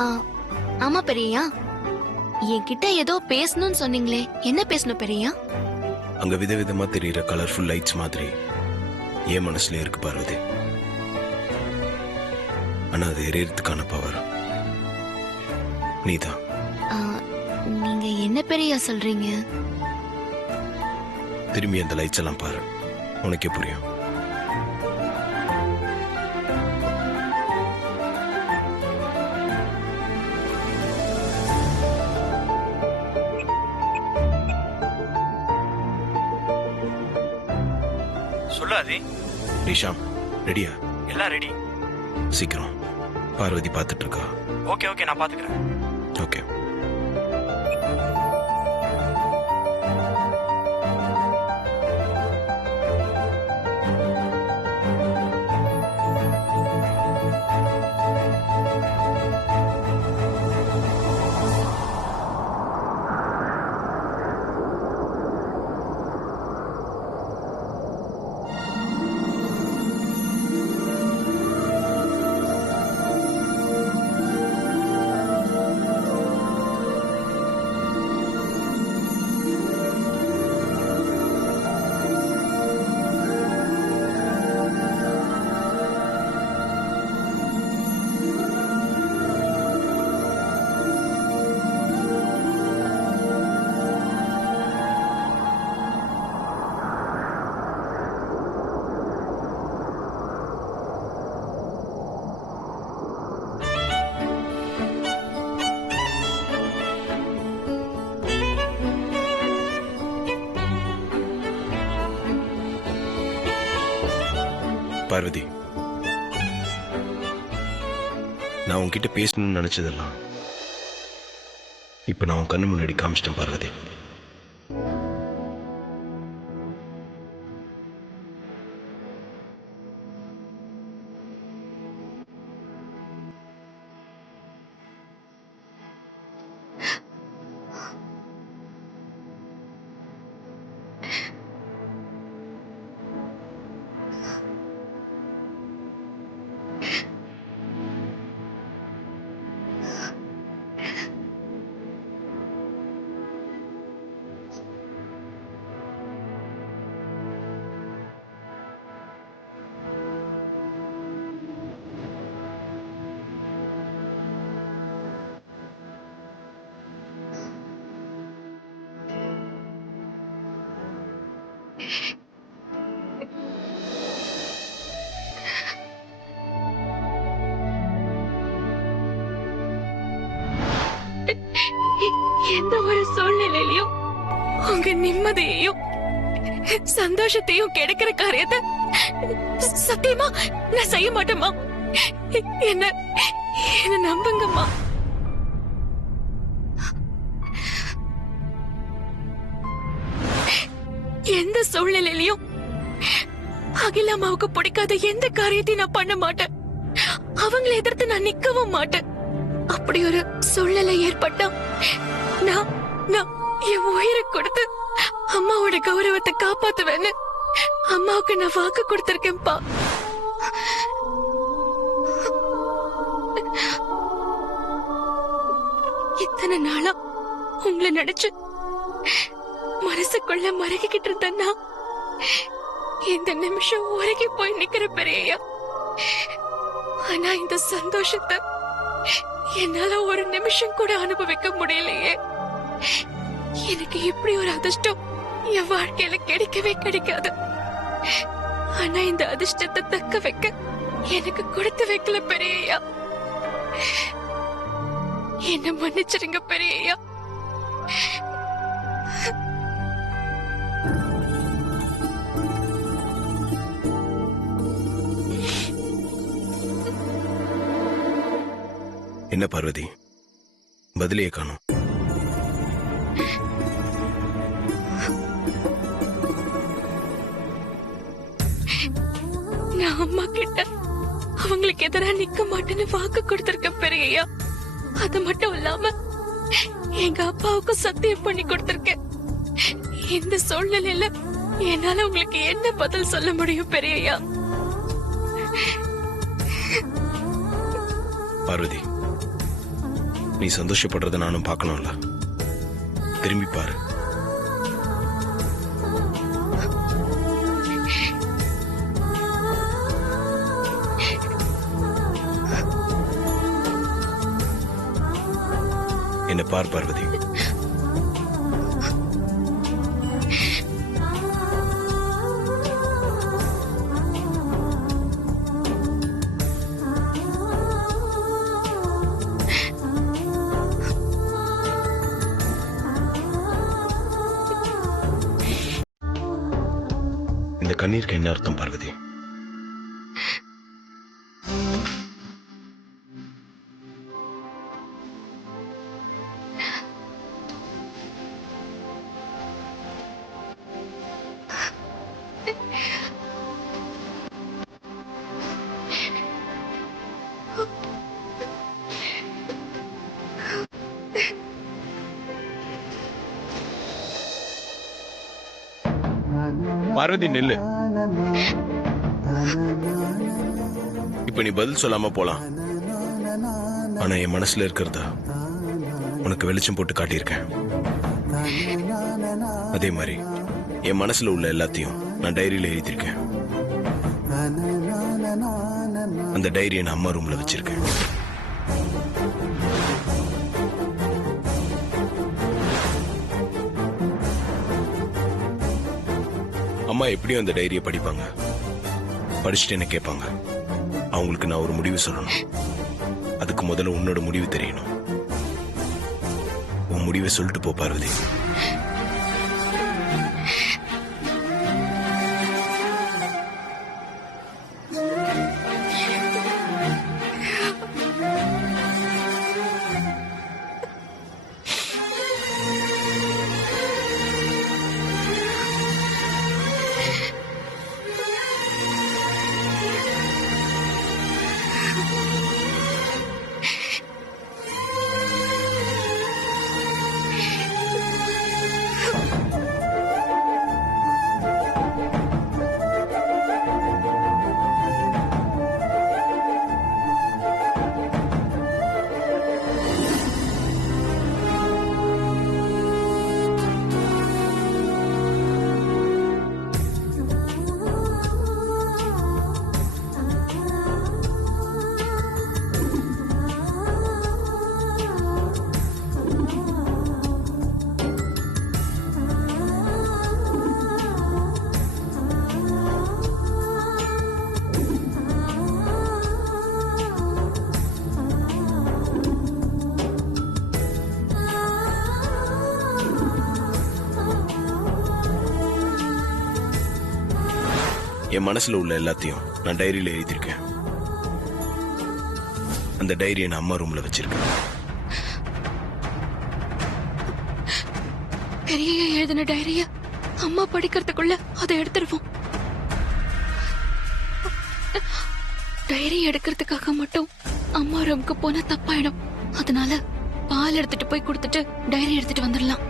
ஆ, ஆமா பெரியயா. என்கிட்ட ஏதோ பேசணும்னு சொன்னீங்களே, என்ன பேசணும் பெரியயா? அங்க விதவிதமா தெரியுற கலர்ஃபுல் லைட்ஸ் மாதிரி என் மனசுல இருக்கு பார்வதி. ஆனா அது எரியறதுக்கான பவர் நீதான். ஆ, நீங்க என்ன பெரியயா சொல்றீங்க? திரும்பி அந்த லைட்ஸ் எல்லாம் பாரு, உனக்கே புரியும். சொல்லாதே. நிஷாம், ரெடியா? எல்லாம் ரெடி. சீக்கிரம். பார்வதி பார்த்துட்டு இருக்கா. ஓகே ஓகே, நான் பாத்துக்கிறேன். ஓகே. பார்வதி, நான் உன்கிட்ட பேசணும்னு நினைச்சதெல்லாம் இப்ப நான் உன் கண்ணு முன்னாடி காமிச்சிட்டேன் பார்வதி. எந்த ஒரு சூழ்நிலையிலும் உங்க நிம்மதியையும் சந்தோஷத்தையும் கிடைக்கிற காரியத்தை சத்தியமா நான் செய்ய மாட்டேம்மா. என்ன என்ன நம்புங்கம்மா. எந்த சூழ்நிலையிலும் அகிலாமாவுக்கு பிடிக்காத எந்த காரியத்தையும் நான் பண்ண மாட்டேன். அவங்களை எதிர்த்து நான் நிக்கவும் மாட்டேன். அப்படி ஒரு சூழ்நிலை ஏற்பட்டா நான் நான் என் உயிரை கொடுத்து அம்மாவோட கௌரவத்தை காப்பாத்துவேன்னு அம்மாவுக்கு நான் வாக்கு கொடுத்திருக்கேன்ப்பா. இத்தனை நாளா உங்களை நினைச்சு மனசுக்குள்ள மறக்கிட்டு இருந்தேன்னா இந்த நிமிஷம் உருகி போய் நிக்கிற பெரியயா. ஆனா இந்த சந்தோஷத்தை என்னால ஒரு நிமிஷம் கூட அனுபவிக்க முடியலையே. எனக்கு இப்படி ஒரு அதிர்ஷ்டம் என் வாழ்க்கையில கிடைக்கவே கிடைக்காது. ஆனா இந்த அதிர்ஷ்டத்தை தக்க வைக்க எனக்கு கொடுத்து வைக்கல பெரியயா. என்ன மன்னிச்சிருங்க பெரியயா. என்ன பார்வதி, பதிலையே காணோம். நான் அம்மா கிட்ட அவங்களுக்கு எதிராக நிக்க மாட்டேன்னு வாக்கு கொடுத்திருக்க பெரியயா. அது மட்டும் இல்லாம எங்க அப்பாவுக்கு சத்தியம் பண்ணி கொடுத்திருக்கேன். இந்த சூழ்நிலையில என்னால உங்களுக்கு என்ன பதில் சொல்ல முடியும் பெரியயா? பார்வதி, நீ சந்தோஷப்படுறத நானும் பார்க்கணும்ல. திரும்பி பாரு. என்ன பார் பார்வதி. இந்த கண்ணீருக்கு என்ன அர்த்தம் பார்வதி? பார்வதி நில்லு. இப்ப நீ பதில் சொல்லாம போலாம். ஆனா என் மனசுல இருக்கிறத உனக்கு வெளிச்சம் போட்டு காட்டியிருக்கேன். அதே மாதிரி என் மனசுல உள்ள எல்லாத்தையும் நான் டைரியில எழுதியிருக்கேன். அந்த டைரியை நான் அம்மா ரூம்ல வச்சிருக்கேன். அம்மா எப்படியும் அந்த டைரியை படிப்பாங்க. படிச்சுட்டு என்ன கேட்பாங்க. அவங்களுக்கு நான் ஒரு முடிவு சொல்லணும். அதுக்கு முதல்ல உன்னோட முடிவு தெரியணும். உன் முடிவை சொல்லிட்டு போ பார்வதி. என் மனசுல உள்ள எல்லாத்தையும் நான் டைரியில எழுதியிருக்கேன். அந்த டைரியை நான் அம்மா ரூம்ல வச்சிருக்கேன். பெரிய எழுதின டைரிய அம்மா படிக்கிறதுக்குள்ள அதை எடுத்துருவோம். டைரி எடுக்கிறதுக்காக மட்டும் அம்மா ரூமுக்கு போனா தப்பாயிடும். அதனால பால் எடுத்துட்டு போய் கொடுத்துட்டு டைரி எடுத்துட்டு வந்துடலாம்.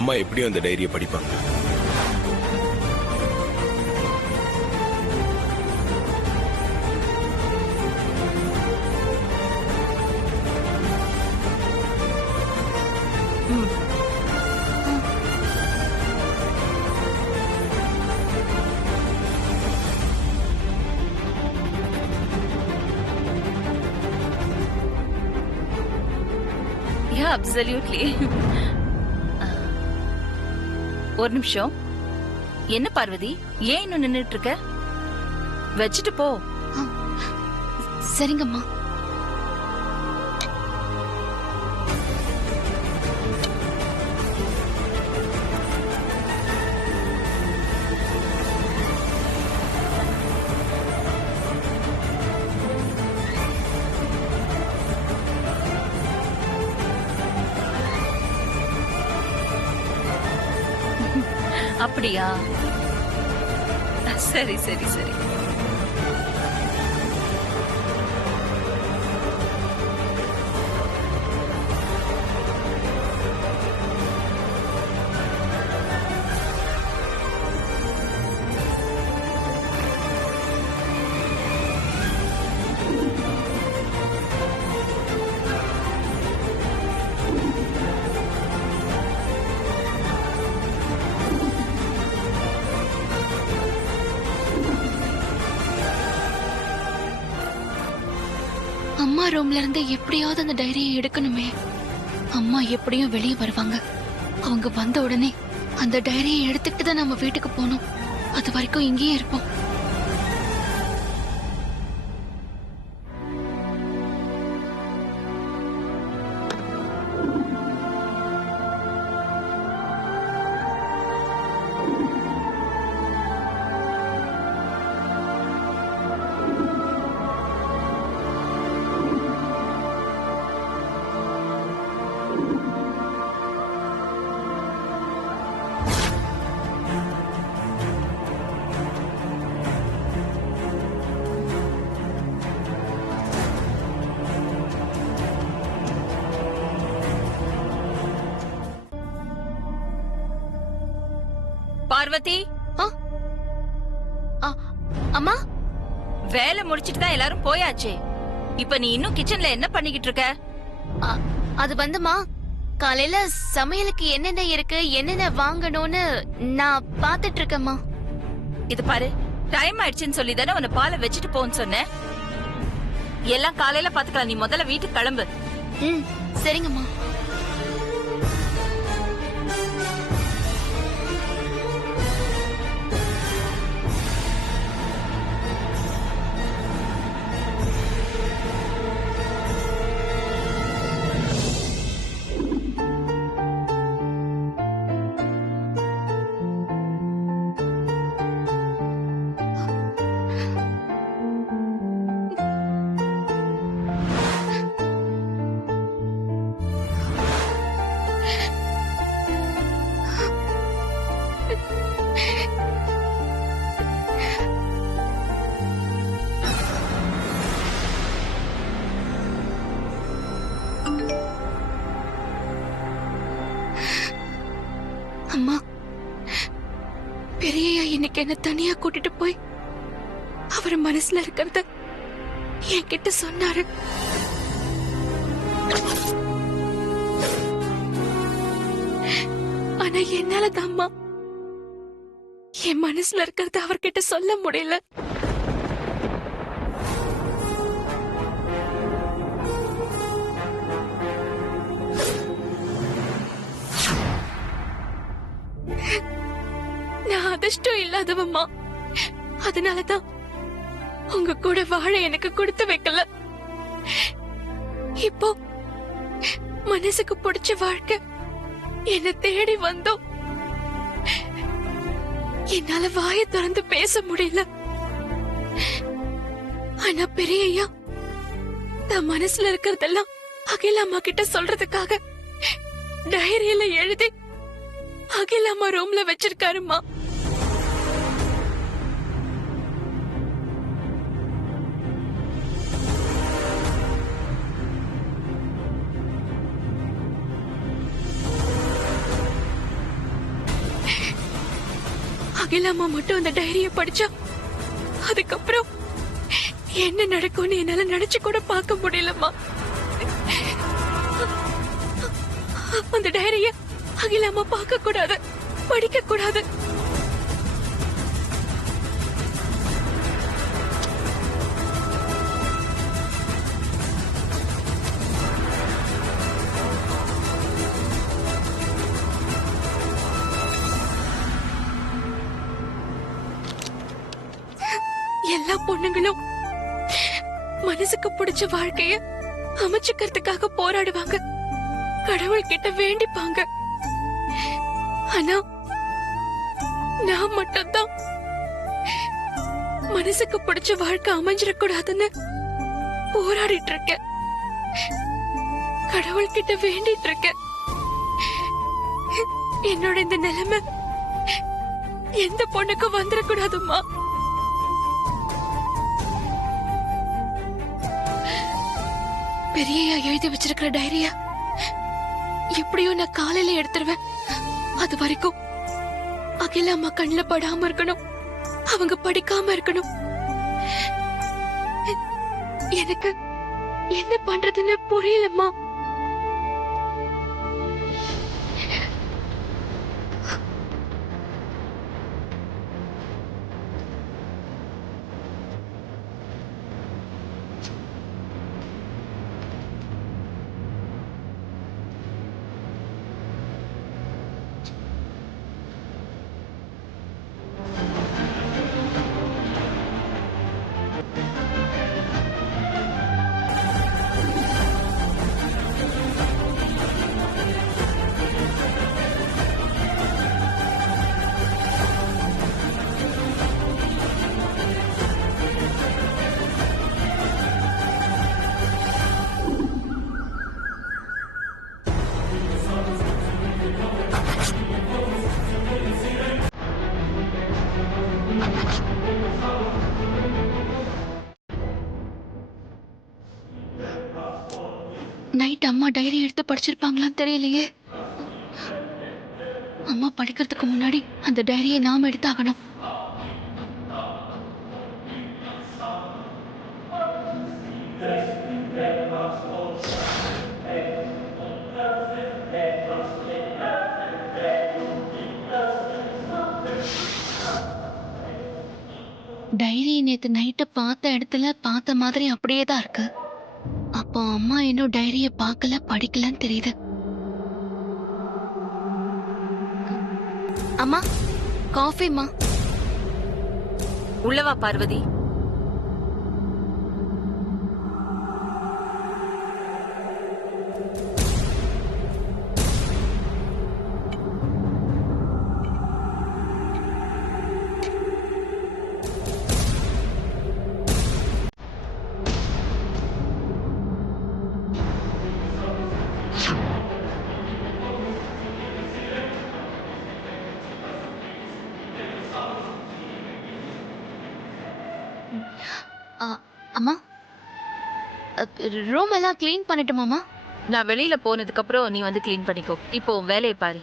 அம்மா எப்படியும் அந்த டைரியை படிப்பாங்க. Yeah, absolutely. ஒரு நிமிஷம். என்ன பார்வதி, ஏன் இன்னும் நின்னுட்டு இருக்க? வச்சுட்டு போ. சரிங்கம்மா. அப்படியா? சரி சரி சரி. அம்மா ரூம்ல இருந்து எப்படியாவது அந்த டைரியை எடுக்கணுமே. அம்மா எப்படியும் வெளியே வருவாங்க. அவங்க வந்த உடனே அந்த டைரியை எடுத்துக்கிட்டு தான் நம்ம வீட்டுக்கு போகணும். அது வரைக்கும் இங்கேயே இருப்போம். பார்வதி, அம்மா, வேலை முடிச்சிட்டு தான் எல்லாரும் போயாச்சே. இப்ப நீ இன்னும் கிச்சன்ல என்ன பண்ணிக்கிட்டு இருக்க? அது வந்துமா, காலையில சமையலுக்கு என்னென்ன இருக்கு, என்னென்ன வாங்கணும்னு நான் பாத்துட்டு இருக்கேம்மா. இது பாரு, டைம் ஆயிடுச்சுன்னு சொல்லி தானே உன்னை பாலை வச்சுட்டு போன்னு சொன்னேன். எல்லாம் காலையில பாத்துக்கலாம். நீ முதல்ல வீட்டுக்கு கிளம்பு. ம், சரிங்கம்மா. அம்மா, பெரியய்யா இன்னைக்கு என்ன தனியா கூட்டிட்டு போய் அவர் மனசுல இருக்கிறத என்கிட்ட சொன்னாரு. ஆனா என்னால தாம்மா என் மனசுல இருக்கிறத அவர்கிட்ட சொல்ல முடியல. நான் அதிர்ஷ்டம் இல்லாதவம்மா. அதனாலதான் உங்க கூட வாழ எனக்கு கொடுத்து வைக்கல. இப்போ மனசுக்கு பிடிச்ச வாழ்க்கை என்ன தேடி வந்தோம். என்னால வாயை திறந்து பேச முடியல. ஆனா பெரியய்யா தன் மனசுல இருக்கிறதெல்லாம் அகிலாம்மா கிட்ட சொல்றதுக்காக டைரியில எழுதி அகிலாம்மா ரூம்ல வச்சிருக்காருமா. அகிலாம்மா மட்டும் அந்த டைரிய படிச்சா அதுக்கப்புறம் என்ன நடக்கும்னு என்னால நினைச்சு கூட பார்க்க முடியலம்மா. அந்த டைரிய அகிலாம்மா பார்க்க கூடாது, படிக்க கூடாது. எல்லா பொண்ணுங்களும் மனசுக்கு பிடிச்ச வாழ்க்கைய அமைச்சுக்கிறதுக்காக போராடுவாங்க, கடவுள் கிட்ட வேண்டிப்பாங்க. ஆனா நான் மட்டும்தான் மனசுக்கு பிடிச்ச வாழ்க்கை அமைஞ்சிடக்கூடாதுன்னு போராடிட்டு இருக்கேன், கடவுள் கிட்ட வேண்டிட்டு இருக்கேன். என்னோட இந்த நிலைமை எந்த பொண்ணுக்கும் வந்துடக்கூடாதும்மா. பெரியய்யா எழுதி வச்சிருக்கிற டைரியா எப்படியும் நான் காலையில எடுத்துருவேன். அது வரைக்கும் அகிலா அம்மா கண்ணுல படாம இருக்கணும், அவங்க படிக்காம இருக்கணும். எனக்கு என்ன பண்றதுன்னு புரியலம்மா. நைட் அம்மா டைரி எடுத்து படிச்சிருப்பாங்களான்னு தெரியலையே. அம்மா படிக்கிறதுக்கு முன்னாடி அந்த டைரியை நாம எடுத்தாகணும். டைரி நேத்து நைட்டு பார்த்த இடத்துல பார்த்த மாதிரி அப்படியே தான் இருக்கு. அப்போ அம்மா இன்னும் டைரிய பார்க்கல, படிக்கலன்னு தெரியுது. அம்மா, காஃபிமா. உள்ளவா பார்வதி. அம்மா, ரூம் எல்லாம் க்ளீன் பண்ணட்டுமாமா? நான் வெளியில போனதுக்கு அப்புறம் நீ வந்து க்ளீன் பண்ணிக்கோ. இப்போ உன் வேலையை பாரு.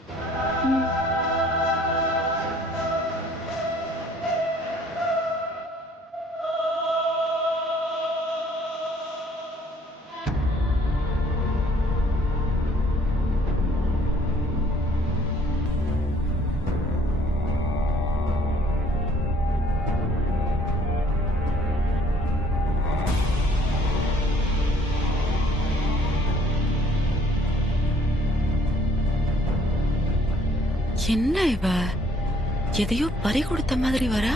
என்ன இவ எதையோ பறி கொடுத்த மாதிரி வரா?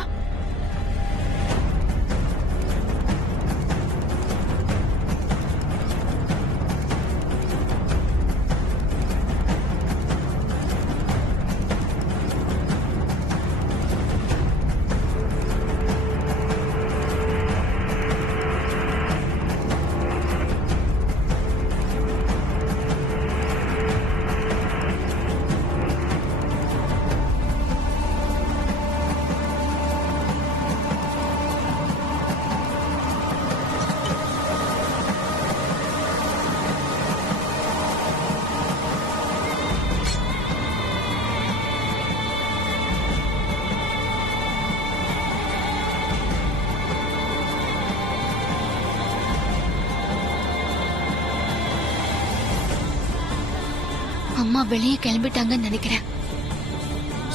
அம்மா வெளியே கிளம்பிட்டாங்கன்னு நினைக்கிறேன்.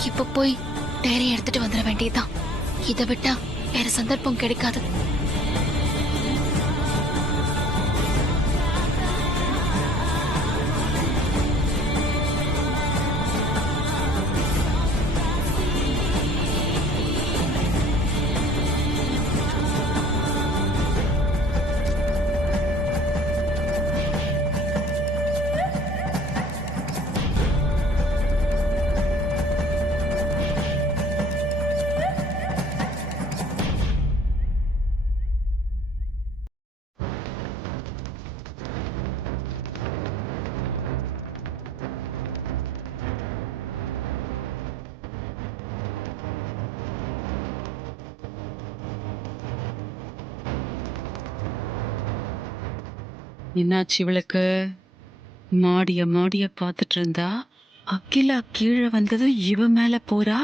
இப்ப போய் டைரி எடுத்துட்டு வந்துட வேண்டியதுதான். இதை விட்டா வேற சந்தர்ப்பம் கிடைக்காது. என்னாச்சு இவளுக்கு? மாடிய பார்த்துட்டு இருந்தா அகிலா கீழே வந்ததும் இவ மேல போறா.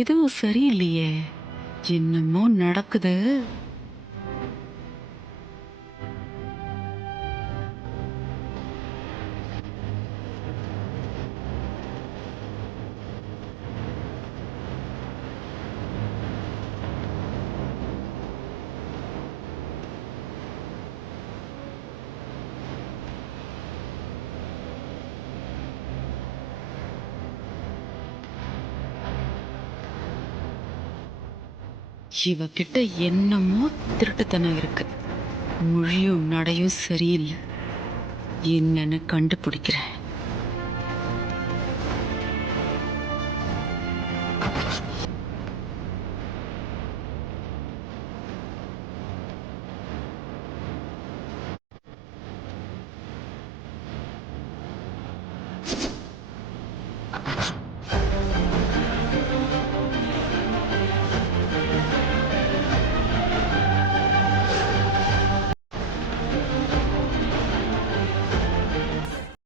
எதுவும் சரியில்லையே, என்னமோ நடக்குது. இவகிட்ட என்னமோ திருட்டுத்தனம் இருக்கு. மொழியும் நடையும் சரியில்லை. என்னன்னு கண்டுபிடிக்கிறேன்.